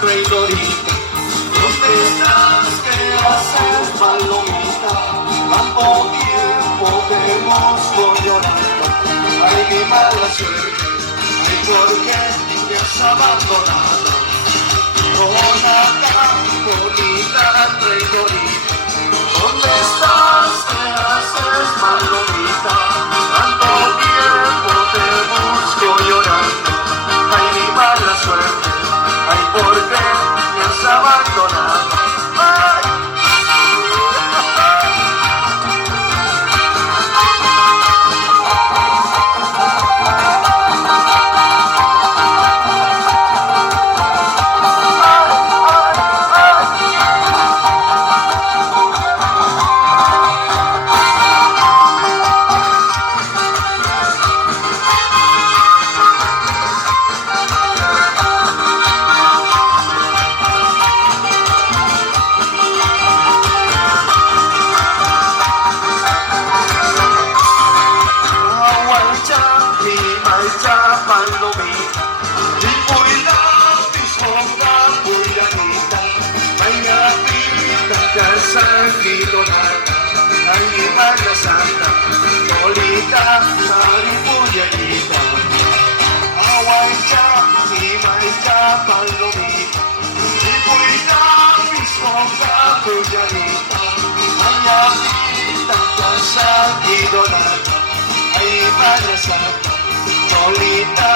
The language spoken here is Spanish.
traidorita. ¿Dónde estás? ¿Qué haces, palomita? Tanto tiempo que hemos llorando. Ay, mi mala suerte, ay, ¿por qué me has abandonado? Hola, bonita traidorita. ¿Dónde estás? ¿Qué haces, palomita? Tanto tiempo te busco llorando. Ay, mi mala suerte, ay, ¿por qué me has abandonado? ¡Ay! Palomita, di mo'y lapis mo na bulanita, may napitan ka sa gilonata, ang iba na santa, solita, sari bulanita. Away ka, himay ka, palomita, di mo'y lapis mo na bulanita, may napitan ka sa gilonata, ay iba na santa, solita,